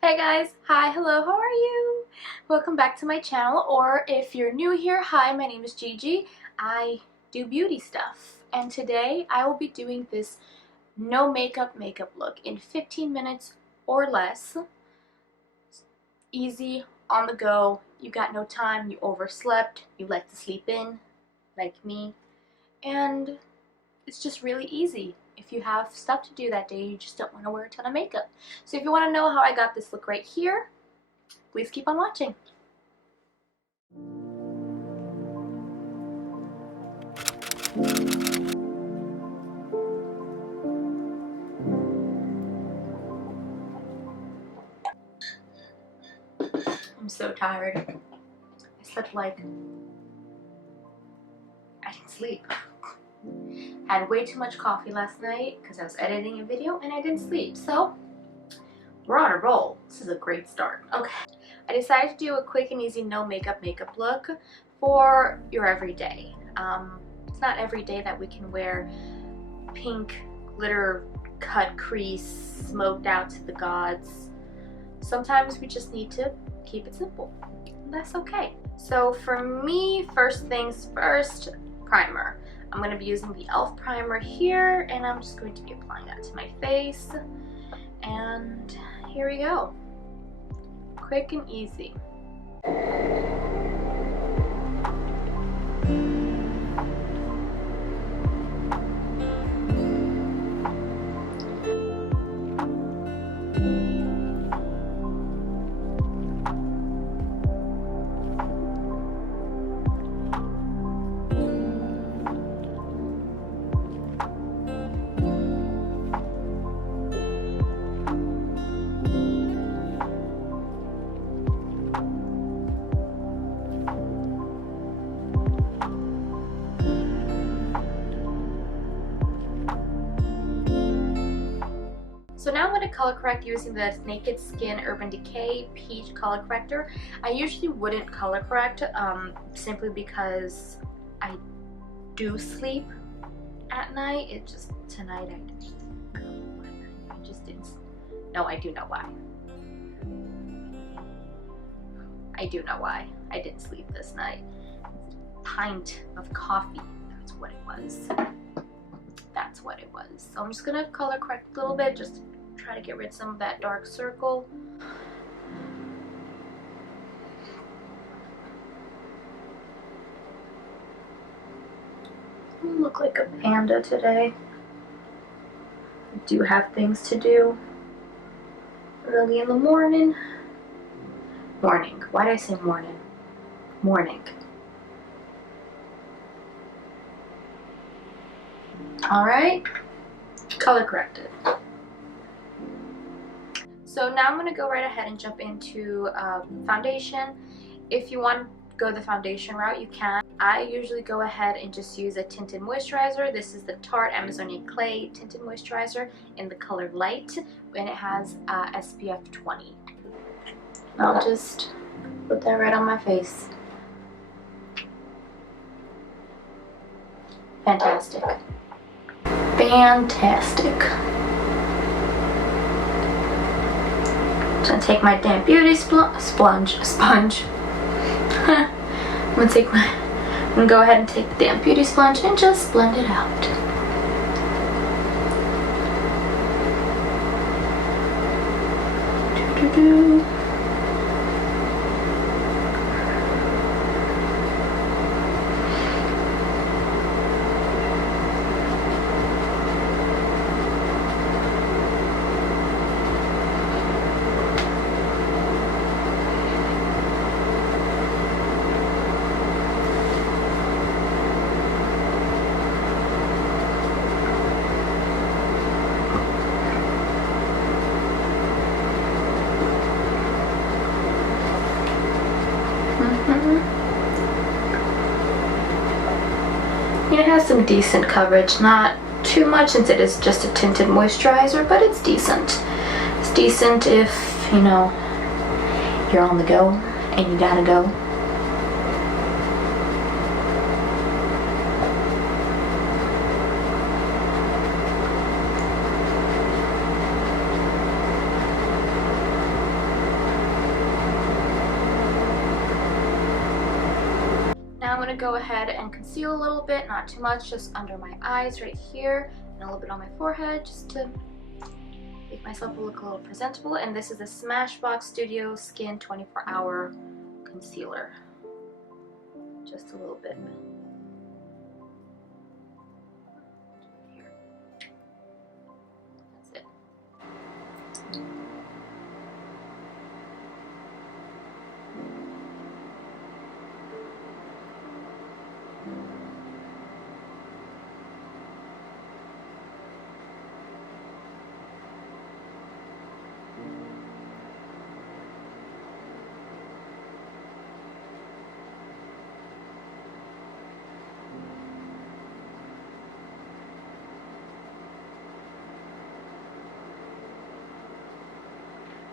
Hey guys, hi, hello, how are you? Welcome back to my channel, or if you're new here, hi, my name is Gigi. I do beauty stuff, and today I will be doing this no makeup look in 15 minutes or less. Easy, on the go, you got no time, you overslept, you like to sleep in, like me, and it's just really easy. If you have stuff to do that day, you just don't want to wear a ton of makeup. So if you want to know how I got this look right here, please keep on watching. I'm so tired. I slept like... I didn't sleep. I had way too much coffee last night because I was editing a video and I didn't sleep. So we're on a roll. This is a great start. Okay. I decided to do a quick and easy no makeup look for your everyday. It's not every day that we can wear pink glitter cut crease smoked out to the gods. Sometimes we just need to keep it simple. And that's okay. So for me, first things first, primer. I'm going to be using the e.l.f. primer here, and I'm just going to be applying that to my face. And here we go. Quick and easy. So now I'm going to color correct using the Naked Skin Urban Decay Peach Color Corrector. I usually wouldn't color correct simply because I do sleep at night. It just, tonight I just didn't. No, I do know why. I do know why I didn't sleep this night. Pint of coffee, that's what it was. That's what it was. So I'm just gonna color correct a little bit, just to try to get rid of some of that dark circle. I look like a panda today. I do have things to do early in the morning. Morning. Why did I say morning? Morning. Alright, color corrected. So now I'm going to go right ahead and jump into foundation. If you want to go the foundation route, you can. I usually go ahead and just use a tinted moisturizer. This is the Tarte Amazonian Clay Tinted Moisturizer in the color Light, and it has SPF 20. I'll just put that right on my face. Fantastic. Fantastic. I'm gonna take my damn beauty sponge. I'm gonna go ahead and take the damn beauty sponge and just blend it out. Doo-doo-doo. It has some decent coverage, not too much since it is just a tinted moisturizer, but it's decent. It's decent if, you know, you're on the go and you gotta go. going to go ahead and conceal a little bit, not too much, just under my eyes right here and a little bit on my forehead, just to make myself look a little presentable. And this is the Smashbox Studio Skin 24-Hour Concealer. Just a little bit. Here. That's it.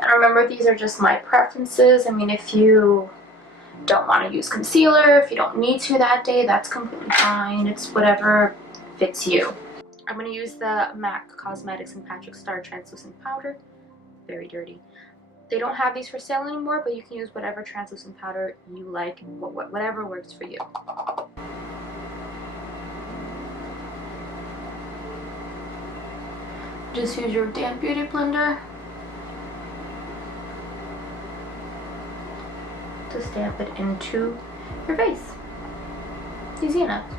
And remember, these are just my preferences. I mean, if you don't want to use concealer, if you don't need to that day, that's completely fine. It's whatever fits you. I'm going to use the MAC Cosmetics and Patrick Starrr Translucent Powder. Very dirty. They don't have these for sale anymore, but you can use whatever translucent powder you like, whatever works for you. Just use your damp beauty blender to stamp it into your face. Easy enough.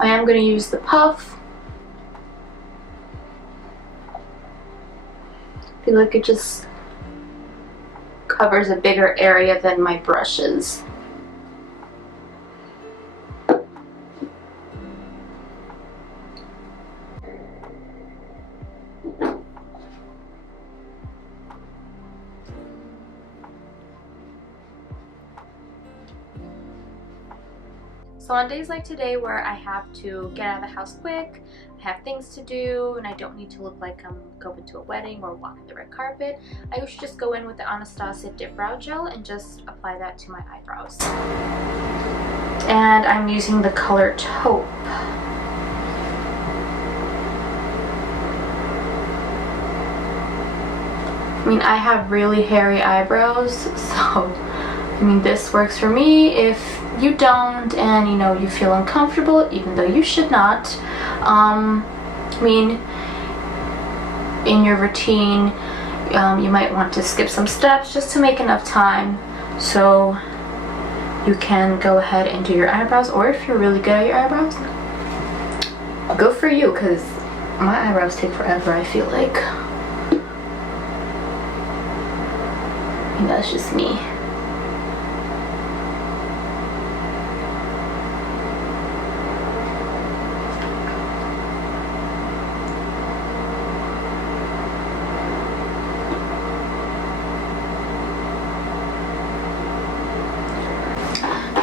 I am going to use the puff. I feel like it just covers a bigger area than my brushes. So on days like today where I have to get out of the house quick, I have things to do, and I don't need to look like I'm going to a wedding or walking the red carpet, I usually just go in with the Anastasia DipBrow gel and just apply that to my eyebrows. And I'm using the color Taupe. I mean, I have really hairy eyebrows, so I mean, this works for me. If you don't, and you know, you feel uncomfortable, even though you should not, I mean, in your routine, you might want to skip some steps just to make enough time so you can go ahead and do your eyebrows. Or if you're really good at your eyebrows, go for you, because my eyebrows take forever, I feel like. And that's just me.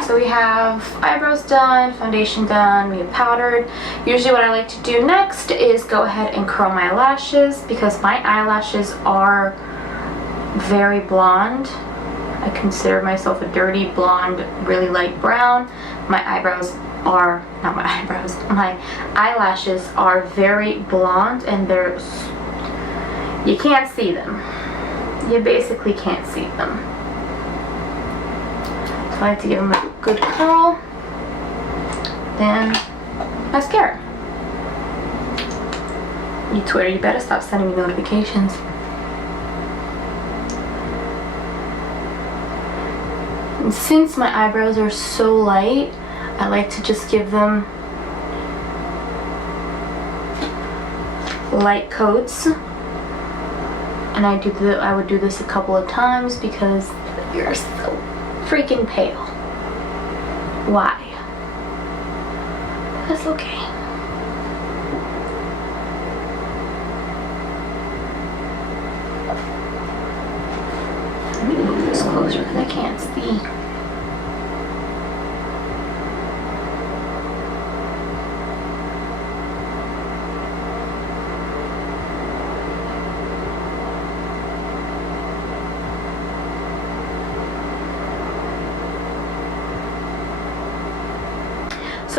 So we have eyebrows done, foundation done, we have powdered. Usually what I like to do next is go ahead and curl my lashes, because my eyelashes are very blonde. I consider myself a dirty blonde, really light brown. My eyebrows are, not my eyebrows, my eyelashes are very blonde, and you can't see them. You basically can't see them. I like to give them a good curl. Then mascara. You Twitter, you better stop sending me notifications. And since my eyebrows are so light, I like to just give them light coats. And I would do this a couple of times because you're so freaking pale. Why? That's okay. Let me move this closer because I can't see.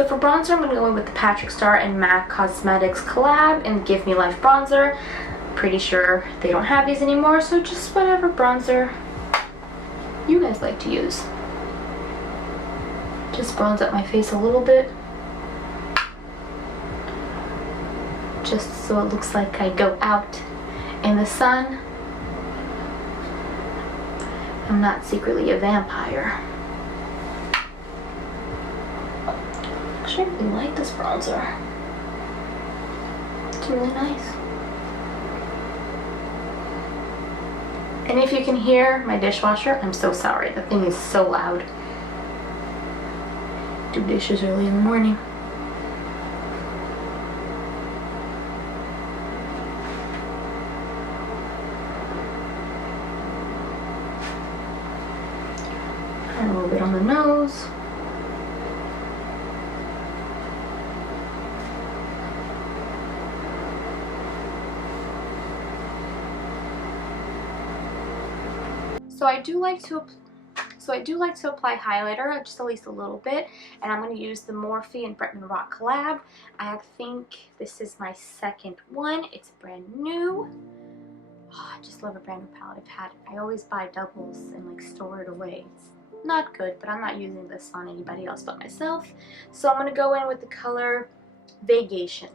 So for bronzer, I'm going to go in with the Patrick Starrr and MAC Cosmetics collab and Give Me Life bronzer. Pretty sure they don't have these anymore, so just whatever bronzer you guys like to use. Just bronze up my face a little bit, just so it looks like I go out in the sun. I'm not secretly a vampire. Actually, I really like this bronzer. It's really nice. And if you can hear my dishwasher, I'm so sorry. The thing is so loud. Do dishes early in the morning. And a little bit on the nose. So I do like to apply highlighter, just at least a little bit, and I'm going to use the Morphe and Bretman Rock collab. I think this is my second one. It's brand new. Oh, I just love a brand new palette. I always buy doubles and like store it away. It's not good, but I'm not using this on anybody else but myself. So I'm going to go in with the color Vacation.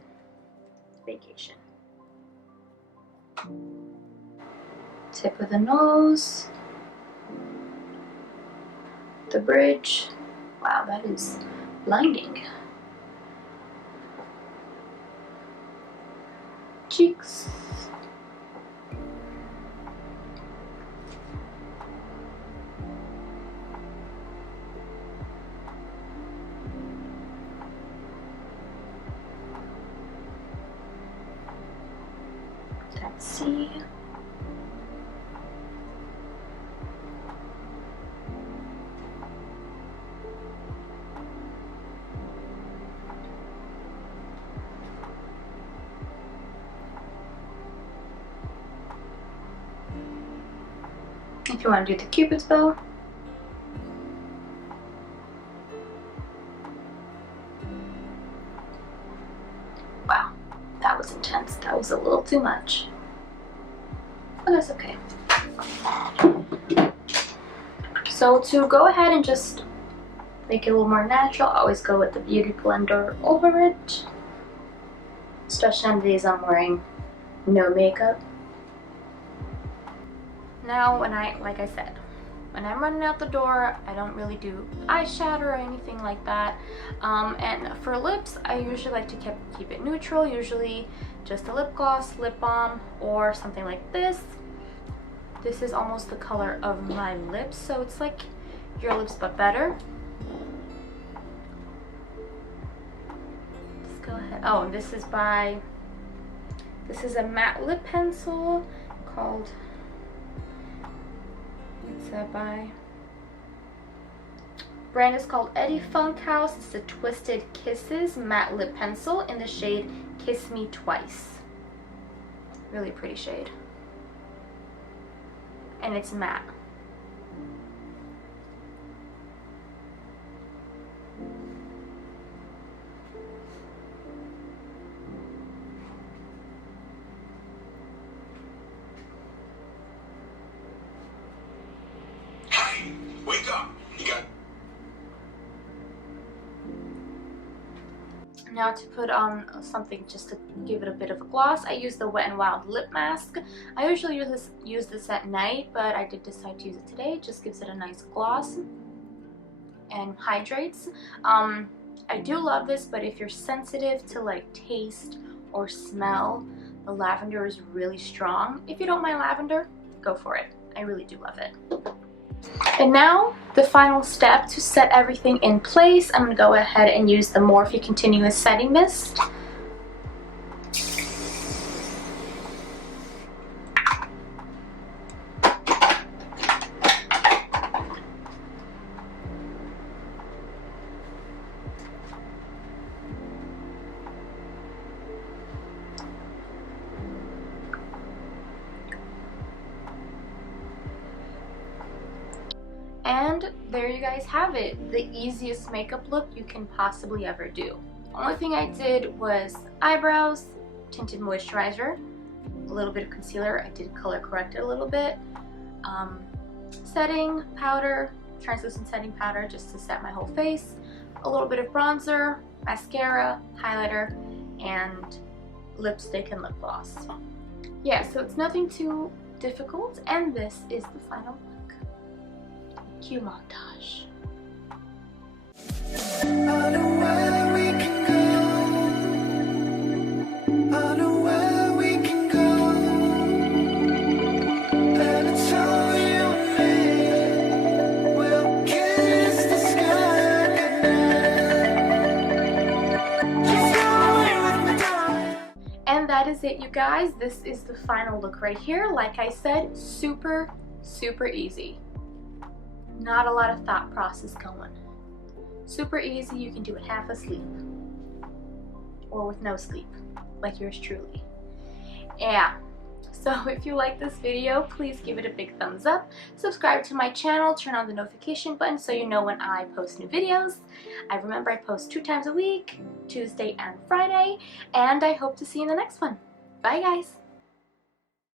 Tip of the nose. The bridge. Wow, that is blinding. Cheeks. Let's see. If you want to do the Cupid's bow. Wow, that was intense. That was a little too much. But that's okay. So to go ahead and just make it a little more natural, I always go with the Beauty Blender over it. Especially on days I'm wearing no makeup. Now, like I said, when I'm running out the door, I don't really do eyeshadow or anything like that. And for lips, I usually like to keep it neutral, usually just a lip gloss, lip balm, or something like this. This is almost the color of my lips, so it's like your lips but better. Let's go ahead. Oh, and this is a matte lip pencil called, brand is called Funkhouser. It's a Twisted Kisses matte lip pencil in the shade Kiss Me Twice. Really pretty shade. And it's matte. Wake up! You got... Now to put on something just to give it a bit of a gloss, I use the Wet n Wild lip mask. I usually use this at night, but I did decide to use it today. It just gives it a nice gloss and hydrates. I do love this, but if you're sensitive to like taste or smell, the lavender is really strong. If you don't mind lavender, go for it. I really do love it. And now, the final step to set everything in place, I'm going to go ahead and use the Morphe Continuous Setting Mist. And there you guys have it. The easiest makeup look you can possibly ever do. Only thing I did was eyebrows, tinted moisturizer, a little bit of concealer. I did color correct it a little bit. Setting powder, translucent setting powder just to set my whole face. A little bit of bronzer, mascara, highlighter, and lipstick and lip gloss. Yeah, so it's nothing too difficult, and this is the final look. Cue montage. I know where we can go. I know where we can go. And it's all you and me. We'll kiss the sky goodnight. Just go away with me, darling. And that is it, you guys. This is the final look right here. Like I said, super, super easy. Not a lot of thought process going. Super easy. You can do it half asleep or with no sleep, like yours truly. Yeah. So if you like this video, please give it a big thumbs up. Subscribe to my channel. Turn on the notification button so you know when I post new videos. I remember I post 2 times a week, Tuesday and Friday, and I hope to see you in the next one. Bye, guys.